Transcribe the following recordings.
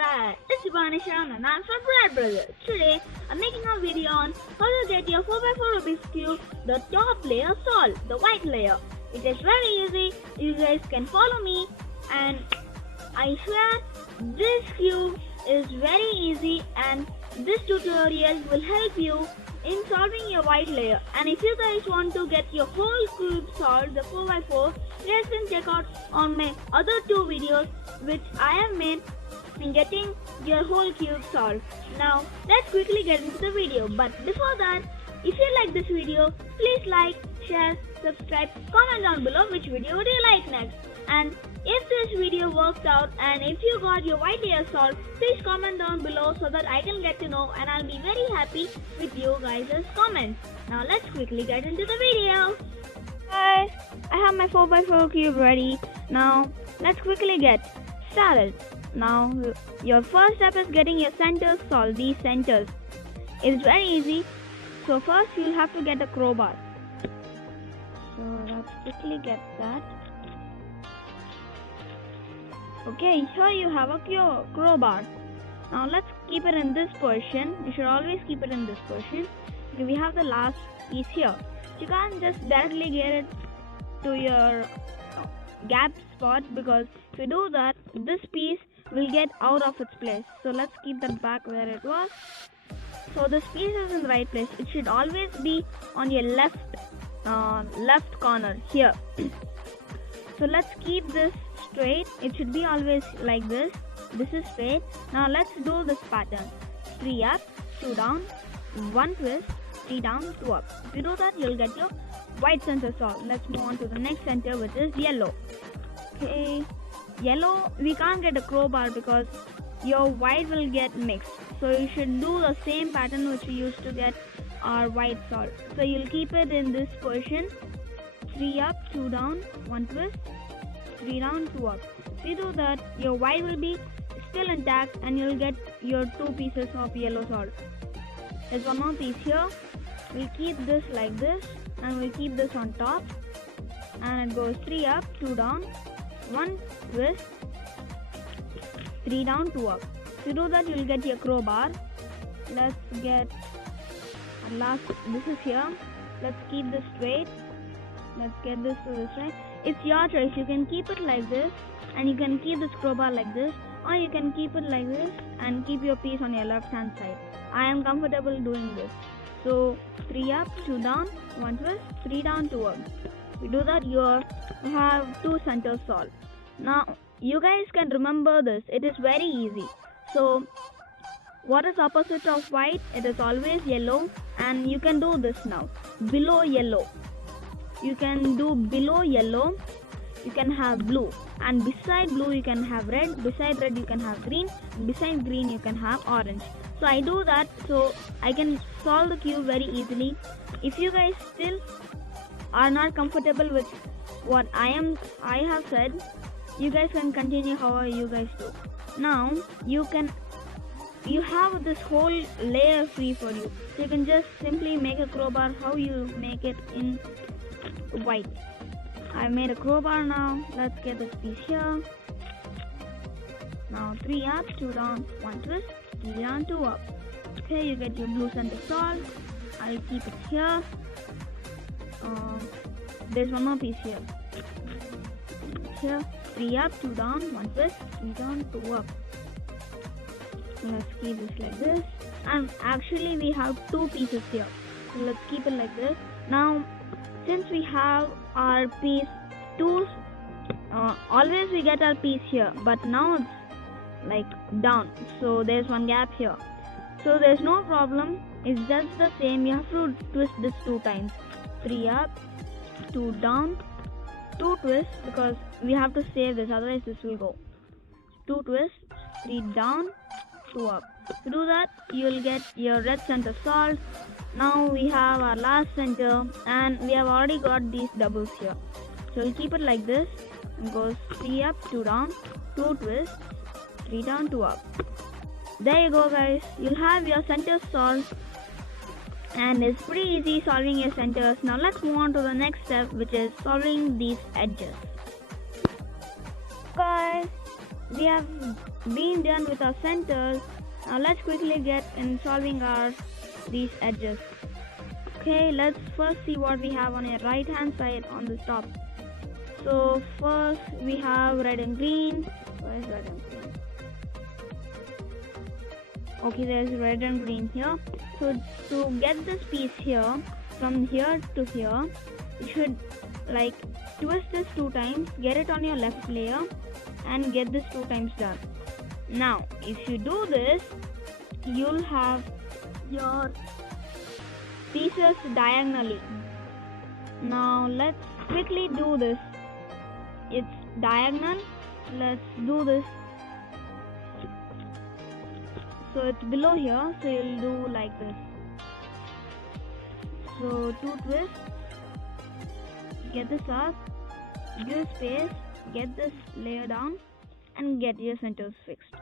Brad. It's Ivanishan and I'm from Brad Brothers. Today I'm making a video on how to get your 4x4 Rubik's Cube, the top layer solved, the white layer. It is very easy. You guys can follow me and I swear this cube is very easy and this tutorial will help you in solving your white layer. And if you guys want to get your whole cube solved, the 4x4, you guys can check out on my other two videos which I have made in getting your whole cube solved. Now let's quickly get into the video, but before that, if you like this video, please like, share, subscribe, comment down below which video would you like next. And if this video works out and if you got your white layer solved, please comment down below so that I can get to know and I'll be very happy with you guys' comments. Now let's quickly get into the video. Guys, I have my 4x4 cube ready. Now let's quickly get started. Now your first step is getting your centers solved, these centers. It's very easy. So first you'll have to get a crowbar. So let's quickly get that. Okay, here you have a crowbar. Now let's keep it in this position. You should always keep it in this position. Okay, we have the last piece here. You can't just directly get it to your gap spot, because if you do that, this piece will get out of its place. So let's keep that back where it was. So this piece is in the right place. It should always be on your left corner here. So let's keep this straight. It should be always like this. This is straight. Now let's do this pattern. 3 up, 2 down, 1 twist, 3 down, 2 up. If you do that, you'll get your white center solved. Let's move on to the next center, which is yellow. Okay, yellow, we can't get a crowbar because your white will get mixed. So you should do the same pattern which we used to get our white solved. So you'll keep it in this position. 3 up, 2 down, 1 twist, 3 down, 2 up. If you do that, your white will be still intact and you'll get your 2 pieces of yellow solved. There's one more piece here. We'll keep this like this and we'll keep this on top. And it goes 3 up, 2 down, 1 twist, 3 down, 2 up. If you do that, you'll get your crowbar. Let's get our last, this is here. Let's keep this straight. Let's get this to this side. It's your choice. You can keep it like this and you can keep this crowbar like this, or you can keep it like this and keep your piece on your left hand side. I am comfortable doing this. So 3 up, 2 down, 1 twist, 3 down, 2 up. We do that, you have 2 centers solved. Now you guys can remember this. It is very easy. So what is opposite of white? It is always yellow, and you can do this now. Below yellow, you can do below yellow, you can have blue, and beside blue you can have red, beside red you can have green, beside green you can have orange. So I do that so I can solve the cube very easily. If you guys still are not comfortable with what I have said, you guys can continue however you guys do. Now you have this whole layer free for you. So you can just simply make a crowbar how you make it in white. I made a crowbar now. Let's get this piece here. Now 3 up, 2 down, 1 twist, 3 down, 2 up. Okay, you get your blue center solved. I'll keep it here. There's one more piece here. Here, 3 up, 2 down, 1 twist, 3 down, 2 up. Let's keep this like this. And actually we have 2 pieces here. So let's keep it like this. Now since we have our piece 2, always we get our piece here, but now it's like down, so there's one gap here. So there's no problem, it's just the same. You have to twist this 2 times. 3 up, 2 down, 2 twists, because we have to save this, otherwise this will go. 2 twists, 3 down, 2 up. To do that, you'll get your red center solved. Now we have our last center and we have already got these doubles here. So we'll keep it like this. It goes 3 up, 2 down, 2 twists, 3 down, 2 up. There you go guys. You'll have your centers solved. And it's pretty easy solving your centers. Now let's move on to the next step, which is solving these edges. Guys, we have been done with our centers. Now let's quickly get in solving these edges. Okay, let's first see what we have on your right hand side on the top. So first we have red and green. Where is red and green? Okay, there's red and green here. So to get this piece here, from here to here, you should like twist this 2 times, get it on your left layer and get this 2 times done. Now if you do this, you'll have your pieces diagonally. Now let's quickly do this. It's diagonal. Let's do this. So it's below here, so you'll do like this. So 2 twists, get this up, give space, get this layer down and get your centers fixed.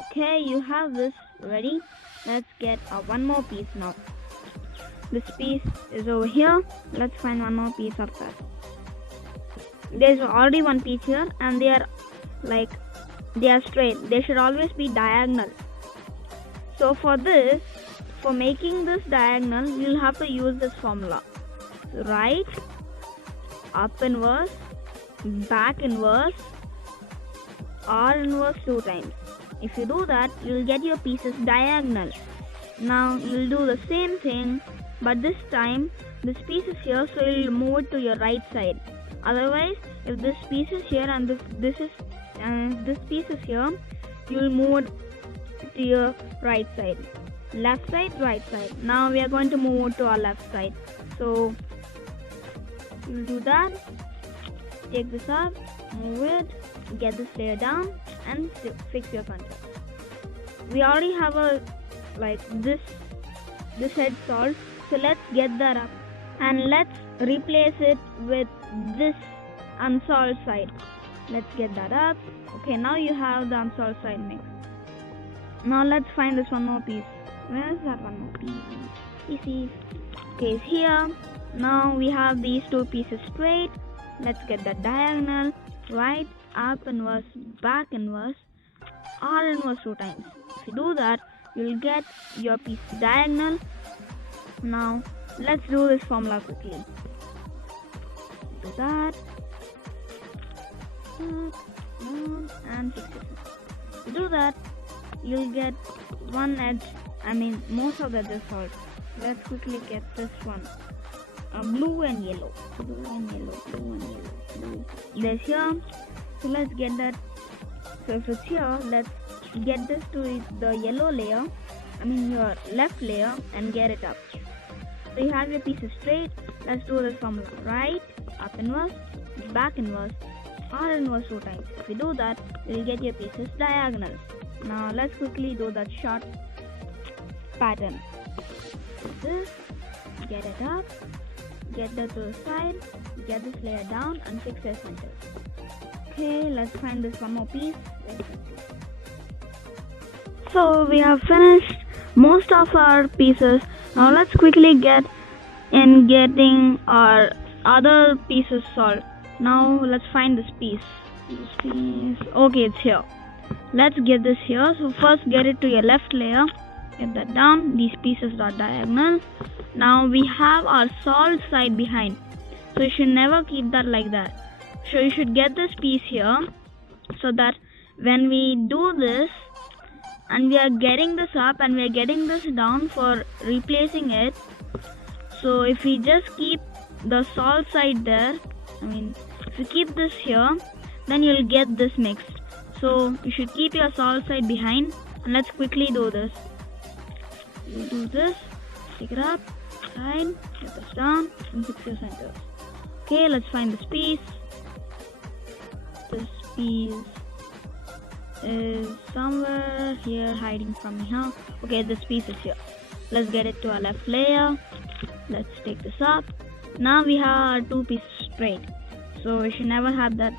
Okay, you have this ready. Let's get one more piece now. This piece is over here. Let's find one more piece of that. There's already one piece here and they are straight. They should always be diagonal. So for making this diagonal, you'll have to use this formula. So right, up inverse, back inverse, R inverse 2 times. If you do that, you'll get your pieces diagonal. Now you'll do the same thing, but this time this piece is here, so you'll move it to your right side. Otherwise, if this piece is here and this piece is here, you'll move it to your right side. Left side, right side. Now we are going to move it to our left side. So you'll do that. Take this up, move it, get this layer down and fix your contours. We already have this head solved, so let's get that up and let's replace it with this unsolved side. Let's get that up. Okay, now you have the unsolved side mixed. Now let's find this one more piece. Where is that one more piece? Pieces. Okay, it's here. Now we have these 2 pieces straight. Let's get that diagonal. Right, up inverse, back inverse, R inverse 2 times. If you do that, you'll get your piece diagonal. Now let's do this formula quickly. Do that. And fix it. If you do that, you'll get one edge. Most of the edges solved. Let's quickly get this one. Blue and yellow. Blue and yellow. Blue and yellow. Blue. There's here. So let's get that. So if it's here, let's get this to the yellow layer. Your left layer and get it up. So you have your pieces straight. Let's do this formula. Right, up inverse, back inverse, R inverse 2 times. If you do that, you'll get your pieces diagonal. Now let's quickly do that short pattern. This, get it up, get that to the side, get this layer down and fix your centers. Okay, let's find this one more piece. So we have finished most of our pieces. Now let's quickly get in getting our other pieces solved. Now let's find this piece. Okay, it's here. Let's get this here. So first get it to your left layer. Get that down. These pieces are diagonal. Now we have our solved side behind. So you should never keep that like that. So you should get this piece here so that when we do this and we are getting this up and we are getting this down for replacing it. So if we just keep the solved side there, if you keep this here, then you'll get this mixed. So you should keep your solved side behind and let's quickly do this. You do this, take it up, side, get this down and fix your centers. Okay, let's find this piece. This piece is somewhere here hiding from me, huh? Okay, this piece is here. Let's get it to our left layer. Let's take this up. Now we have our 2 pieces straight. So we should never have that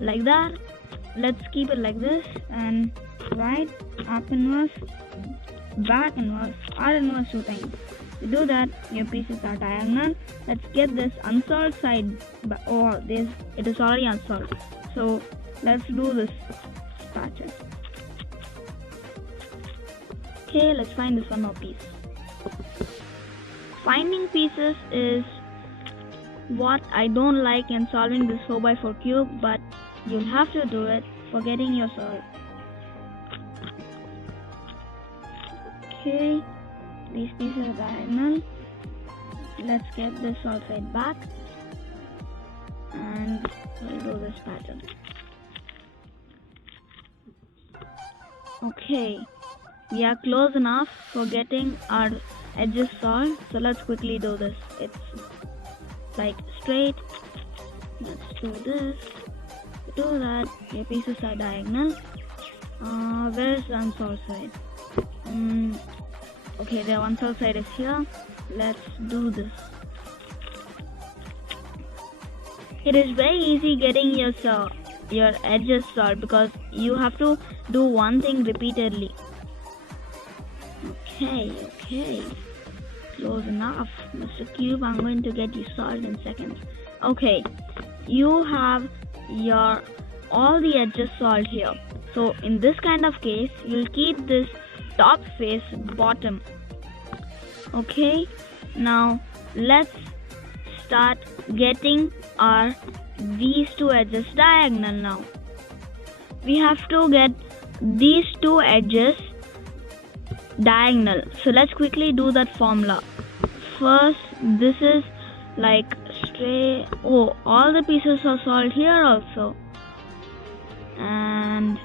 like that. Let's keep it like this and right, up inverse, back inverse, R inverse 2 times. To do that, your pieces are diagonal. Let's get this unsolved side. It is already unsolved. So Let's do this pattern. Okay, let's find this one more piece. Finding pieces is what I don't like in solving this 4x4 cube, but you'll have to do it for getting your solve. Okay, these pieces are diagonal. Let's get this all side back and we'll do this pattern. Okay, we are close enough for getting our edges solved, so let's quickly do this. It's like straight. Let's do this. To do that, your pieces are diagonal. Where is the unsolved side? Okay, the unsolved side is here. Let's do this. It is very easy getting your edges solved because you have to do one thing repeatedly. Okay. Close enough, Mr. Cube. I'm going to get you solved in seconds. Okay, you have all the edges solved here. So in this kind of case, you'll keep this top face bottom. Okay, now let's start getting these two edges diagonal. Now we have to get these two edges diagonal, so let's quickly do that formula. First, this is like straight. Oh, all the pieces are solved here also. And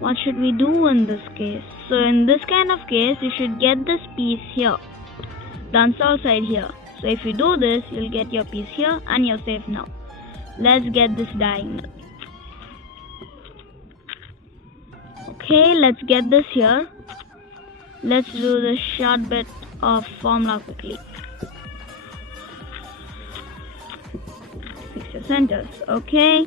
what should we do in this case? So in this kind of case, you should get this piece here, the unsolved side here. So if you do this, you'll get your piece here and you're safe now. Let's get this diagonal. Okay, let's get this here. Let's do this short bit of formula quickly. Fix your centers. Okay,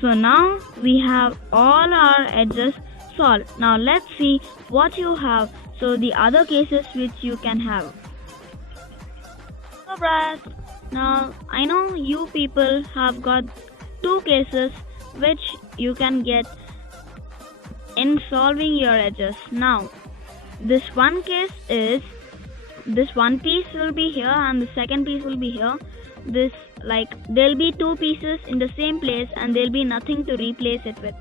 so now we have all our edges solved. Now let's see what you have. So the other cases which you can have. So Brad, now I know you people have got two cases which you can get in solving your edges. Now this one case is this one piece will be here and the second piece will be here. This, like, there'll be two pieces in the same place and there'll be nothing to replace it with.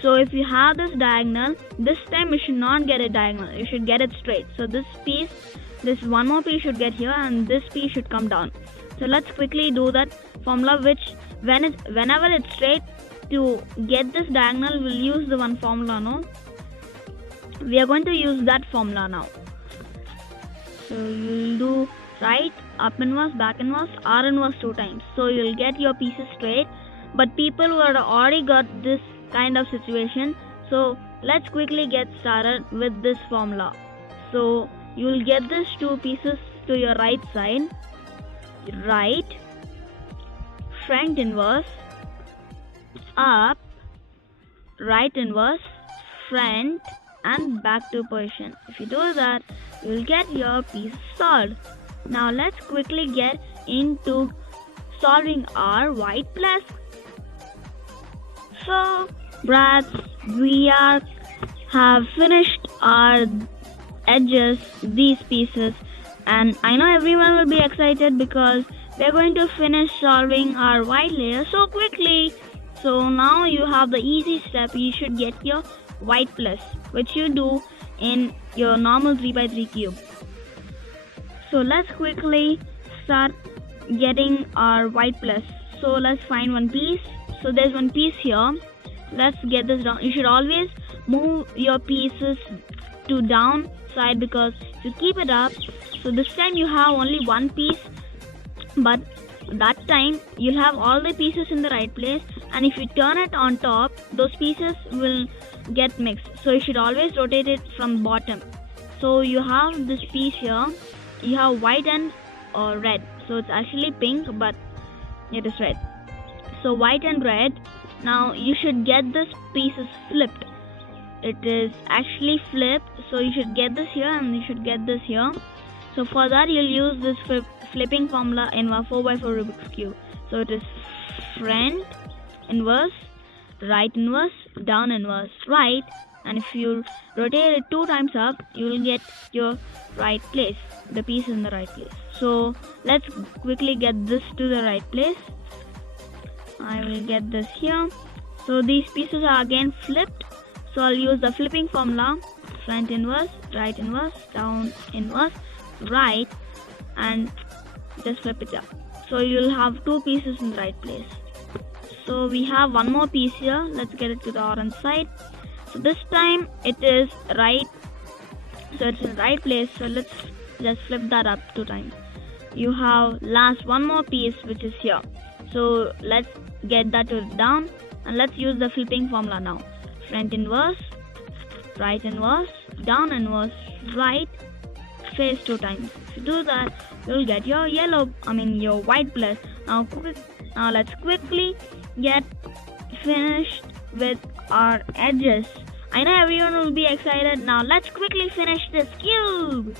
So if you have this diagonal, this time you should not get it diagonal, you should get it straight. So this one more piece should get here and this piece should come down. So let's quickly do that formula, which whenever it's straight, to get this diagonal we'll use the one formula. No, we are going to use that formula now. So you'll do right, up inverse, back inverse, R inverse 2 times. So you'll get your pieces straight. But people who have already got this kind of situation, so let's quickly get started with this formula. So you'll get these two pieces to your right side, right, front inverse, up, right inverse, front, and back to position. If you do that, you will get your piece solved. Now let's quickly get into solving our white plus. So brats, we have finished our edges, these pieces, and I know everyone will be excited because we're going to finish solving our white layer so quickly. So now you have the easy step. You should get your white plus, which you do in your normal 3x3 cube. So let's quickly start getting our white plus. So let's find one piece. So there's one piece here. Let's get this down. You should always move your pieces to down side because to keep it up. So this time you have only one piece, but that time you'll have all the pieces in the right place, and if you turn it on top, those pieces will get mixed. So you should always rotate it from bottom. So you have this piece here, you have white and red. So it's actually pink, but it is red. So white and red. Now you should get this pieces flipped. It is actually flipped, so you should get this here and you should get this here. So for that you'll use this flipping formula in our 4x4 Rubik's cube. So it is front inverse, right inverse, down inverse, right. And if you rotate it 2 times up, you will get your right place, the piece in the right place. So let's quickly get this to the right place. I will get this here. So these pieces are again flipped, so I'll use the flipping formula: front inverse, right inverse, down inverse, right, and just flip it up. So you'll have 2 pieces in the right place. So we have one more piece here. Let's get it to the orange side. So this time it is right, so it's in the right place. So let's just flip that up 2 times. You have last one more piece which is here. So let's get that to down, and let's use the flipping formula now: front inverse, right inverse, down inverse, right, face 2 times. If you do that, you'll get your your white place. Now let's quickly get finished with our edges. I know everyone will be excited. Now let's quickly finish this cube.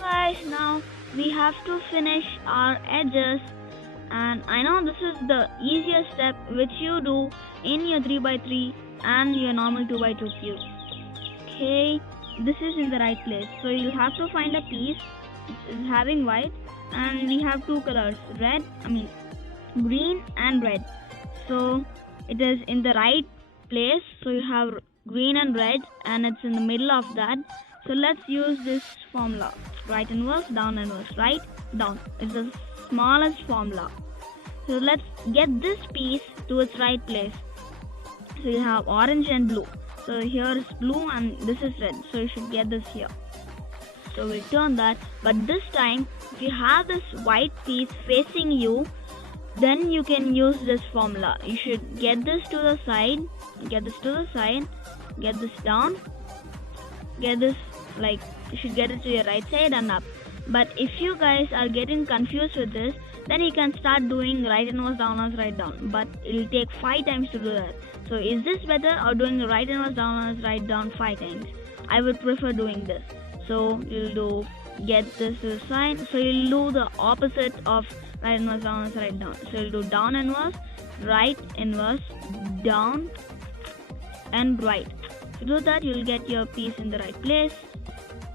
Guys, now we have to finish our edges, and I know this is the easiest step which you do in your 3x3 and your normal 2x2 cube. Okay, this is in the right place. So you have to find a piece which is having white, and we have 2 colors, green and red. So it is in the right place. So you have green and red, and it's in the middle of that. So let's use this formula: right inverse, down inverse, right, down. It's the smallest formula. So let's get this piece to its right place. So you have orange and blue. So here is blue and this is red. So you should get this here. So we'll turn that. But this time, if you have this white piece facing you, then you can use this formula. You should get this to the side, get this to the side, get this down, get this, like, you should get it to your right side and up. But if you guys are getting confused with this, then you can start doing right inverse, down inverse, right, down. But it will take 5 times to do that. So is this better, or doing the right inverse, down inverse, right, down 5 times? I would prefer doing this. So you'll do, get this to the side. So you'll do the opposite of right inverse, down inverse, right, down. So you'll do down inverse, right inverse, down, and right. To do that, you'll get your piece in the right place.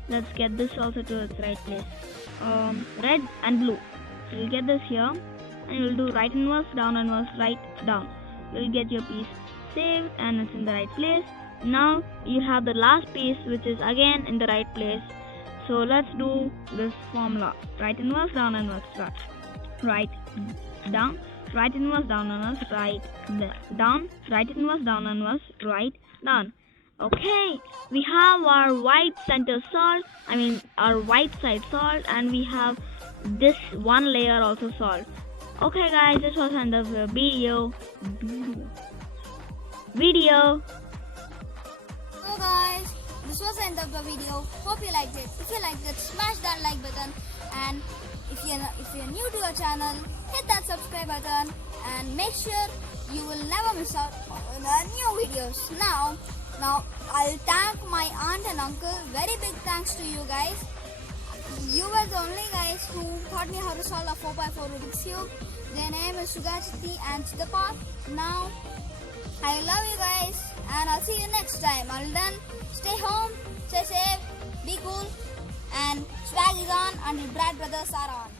Let's get this also to its right place. Red and blue. So you'll get this here, and you'll do right inverse, down inverse, right, down. You'll get your piece saved, and it's in the right place. Now you have the last piece which is again in the right place. So let's do this formula: right inverse, down inverse, right, down, right inverse, down inverse, right, down, right inverse, down inverse, right, down. Okay, we have our white center solved, our white side solved, and we have this one layer also solved. Okay guys, this was the end of the video. So guys, this was the end of the video. Hope you liked it. If you liked it, smash that like button, and if you're new to our channel, hit that subscribe button, and make sure you will never miss out on our new videos. Now I'll thank my aunt and uncle. Very big thanks to you guys. You were the only guys who taught me how to solve a 4x4 Rubik's Cube. Their name is Sugachiti and Chidappa. Now, I love you guys, and I'll see you next time. Until then, stay home, stay safe, be cool, and swag is on until Brad Brothers are on.